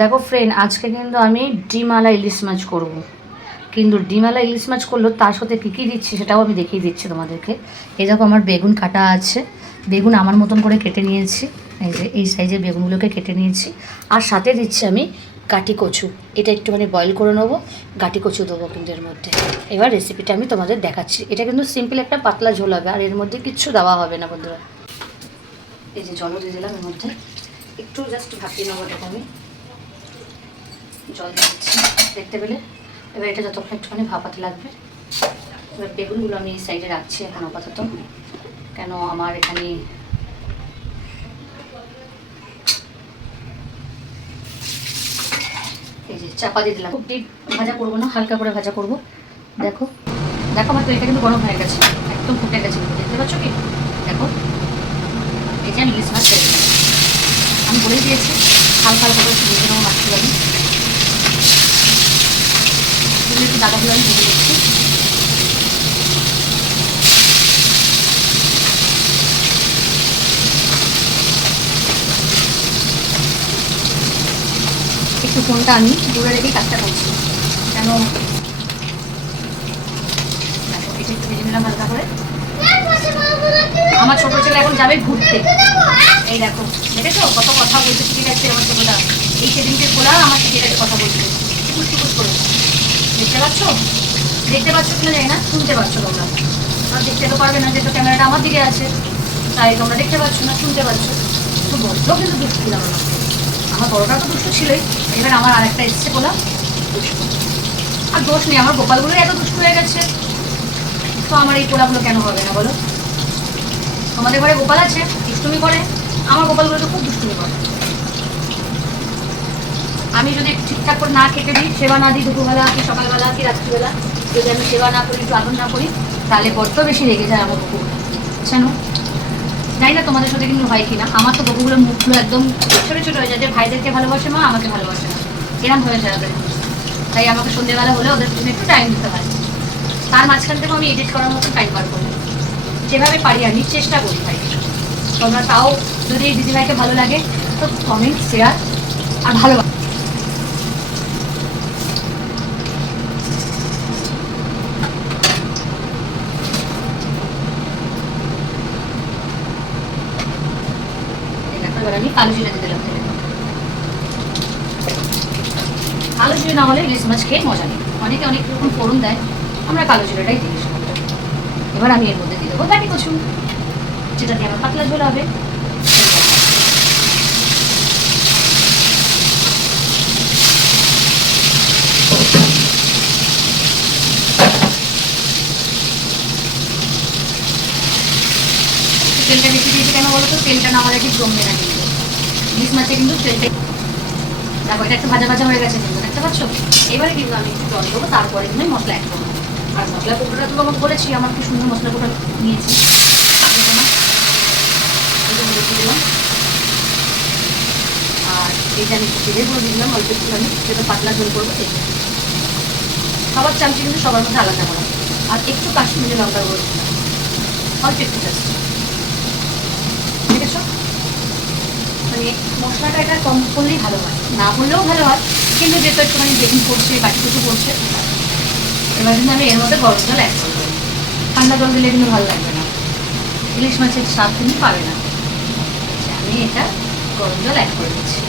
দেখো ফ্রেন্ড আজকে কিন্তু আমি ডিমালা ইলিশ মাছ করব। কিন্তু ডিমালা ইলিশ মাছ করলেও তার সাথে কী কী দিচ্ছি সেটাও আমি দেখিয়ে দিচ্ছি তোমাদেরকে। এই দেখো আমার বেগুন কাটা আছে। বেগুন আমার মতন করে কেটে নিয়েছি। এই যে, এই সাইজের বেগুনগুলোকে কেটে নিয়েছি। আর সাথে দিচ্ছি আমি গাটি কচু। এটা একটুখানি বয়েল করে নেব। গাটি কচু দেবো কিন্তু এর মধ্যে। এবার রেসিপিটা আমি তোমাদের দেখাচ্ছি। এটা কিন্তু সিম্পল একটা পাতলা ঝোল হবে, আর এর মধ্যে কিচ্ছু দেওয়া হবে না বন্ধুরা। এই যে জলও দিয়ে দিলাম এর মধ্যে। একটু জাস্ট ভাপিয়ে নেব এটাকে আমি। জল দিচ্ছি দেখতে পেলে এবার এটা যতক্ষণ একটুখানি ভাপাতে লাগবে। এবার বেগুনগুলো আমি এই সাইডে রাখছি এখন আপাতত। কেন আমার এখানে এই যে চাপা দিয়ে দিলাম। খুব ডিপ ভাজা করব না, হালকা করে ভাজা করব। দেখো দেখো আমার তো এটা কিন্তু গরম হয়ে গেছে, একদম ফুটে গেছে। দেখতে পাচ্ছ কি? দেখো, এই যে আমি ইলিশ মাছ আমি বলেই দিয়েছি, হালকা হালকা করে ভেজে নেব আমি। এগুলো একটু দাগাগুলো আমি ভেজে দিচ্ছি একটু ফোনটা আমি দূরে রেখেই কাজটা করছি। কেন? এটা একটু ভেজে নিলাম হালকা করে। আমার ছোট ছেলে এখন যাবে ঘুরতে। এই দেখো, দেখেছ? কত কথা বলতে শিখে যাচ্ছে আমার ছোটটা। এই সেদিনকে খোলা, আমার শিখে গেছে কথা বলতে টুকুস টুকুস করে। দেখতে পাচ্ছ? দেখতে পাচ্ছ কিনা জানি না, শুনতে পাচ্ছ তোমরা। আর দেখতে তো পারবে না যেহেতু ক্যামেরাটা আমার দিকে আছে, তাই তোমরা দেখতে পাচ্ছ না, শুনতে পাচ্ছ। তো বড্ড কিন্তু দুষ্টু ছিল আমার। আমার বড়টা তো দুষ্টু ছিলই। এবার আমার আরেকটা এসছে বলা। আর দোষ নেই, আমার গোপালগুলোই এত দুষ্টু হয়ে গেছে। তো আমার এই পোলাগুলো কেন হবে না বলো? আমাদের ঘরে গোপাল আছে, দুষ্টুমি করে। আমার গোপালগুলো তো খুব দুষ্টুমি করে। আমি যদি ঠিকঠাক করে না খেতে দিই, সেবা না দিই দুপুরবেলা কি সকালবেলা কি রাত্রিবেলা, যদি আমি সেবা না করি, একটু আদর না করি, তাহলে বড্ড বেশি রেগে যায় আমার কুকুরগুলো জানো জানি না তোমাদের সাথে কিন্তু হয় কিনা। আমার তো বকুগুলোর মুখগুলো একদম ছোটো ছোটো হয়ে যায়। যে ভাইদেরকে ভালোবাসে মা, আমাকে ভালোবাসে না এরম হয়ে যায় ওদের। তাই আমাকে সন্ধ্যেবেলা হলে ওদের পিছনে একটু টাইম দিতে হয়। তার মাঝখান থেকেও আমি এডিট করার মতো টাইম বার করি। যেভাবে পারি আমি চেষ্টা করি ভাই তোমরা তাও যদি দিদিভাইকে ভালো লাগে, তো কমেন্ট শেয়ার আর ভালো এবার আমি কালো জিরে দিয়ে দিলাম তেলে। কালো জিরে না হলে ইলিশ মাছ খেয়ে মজা নেই। অনেকে অনেক রকম ফোড়ন দেয়, আমরা কালো জিরেটাই দিই এবার আমি এর মধ্যে দিয়ে দেবো গাটি কচু, যেটা দিয়ে আমার পাতলা ঝোল হবে। তেলটা বেশি দিয়েছি কেন বলো তো? তেলটা না হলে ঠিক জমবে না ইলিশ মাছে কিন্তু তেলটা দেখো এটা একটু ভাজা ভাজা হয়ে গেছে কিন্তু দেখতে পাচ্ছ? এবারে কিন্তু আমি একটু জল দেবো, তারপরে কিন্তু মশলা অ্যাড করব। আর মশলা কুকুরটা তো তোমাকে বলেছি, আমার কি সুন্দর মশলা কুকুর নিয়েছি। আর আমি দিলাম, অল্প একটুখানি যেটা পাতলা। সবার কিন্তু সবার মধ্যে আলাদা করা। আর একটু কাশ্মীরি লঙ্কা করে দিলাম অল্প একটু জাস্ট দেখেছ মানে মশলাটা এটা কম করলেই ভালো হয়। না হলেও ভালো হয়, কিন্তু যেহেতু একটুখানি বেগুন বাটি কিছু পড়ছে এবার কিন্তু আমি এর মধ্যে গরম জল অ্যাড করব। ঠান্ডা জল দিলে কিন্তু ভালো লাগবে না। ইলিশ মাছের স্বাদ কিন্তু পাবে না। আমি এটা গরম জল অ্যাড করে দিচ্ছি।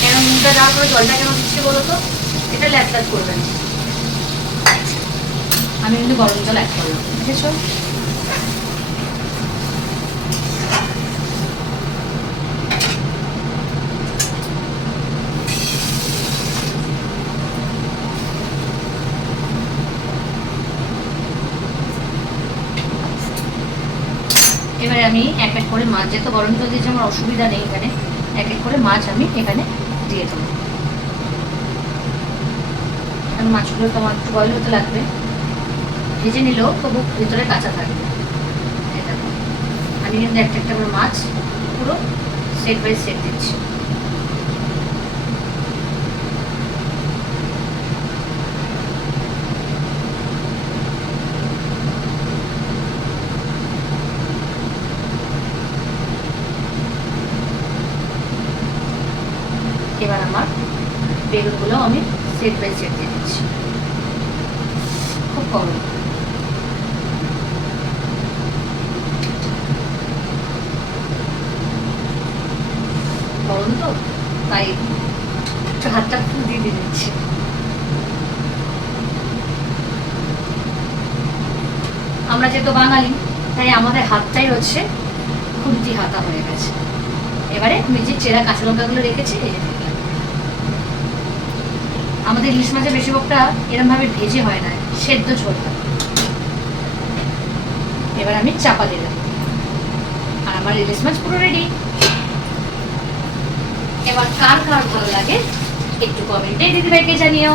কেন নুনটা দেওয়ার পরে জলটা কেন দিচ্ছি বলো তো? এটা ল্যাট ল্যাট করবে না। আমি কিন্তু গরম জল অ্যাড করলাম, দেখেছ এবারে আমি এক এক করে মাছ, যেহেতু গরম জল দিয়েছি, আমার অসুবিধা নেই এখানে। এক এক করে মাছ আমি এখানে দিয়ে দেবো। মাছগুলো তো আমার একটু বয়ল হতে লাগবে। ভেজে নিলেও তবু ভিতরে কাঁচা থাকবে। আমি কিন্তু একটা একটা করে মাছ পুরো সেট বাই সেট দিচ্ছি। এবার আমার বেগুনগুলো আমি সেট বাই সেট দিয়ে দিচ্ছি। খুব দিচ্ছি। আমরা যেহেতু বাঙালি, তাই আমাদের হাতটাই হচ্ছে খুন্তি হাতা হয়ে গেছে। এবারে আমি যে চেরা কাঁচা লঙ্কাগুলো রেখেছি। আমাদের ইলিশ মাছের বেশিরভাগটা এরম ভাবে ভেজে হয় না, সেদ্ধ ঝোল এবার আমি চাপা দিলাম আর আমার ইলিশ মাছ পুরো রেডি এবার কার কার ভালো লাগে, একটু কমেন্টে দিদিভাইকে জানিও।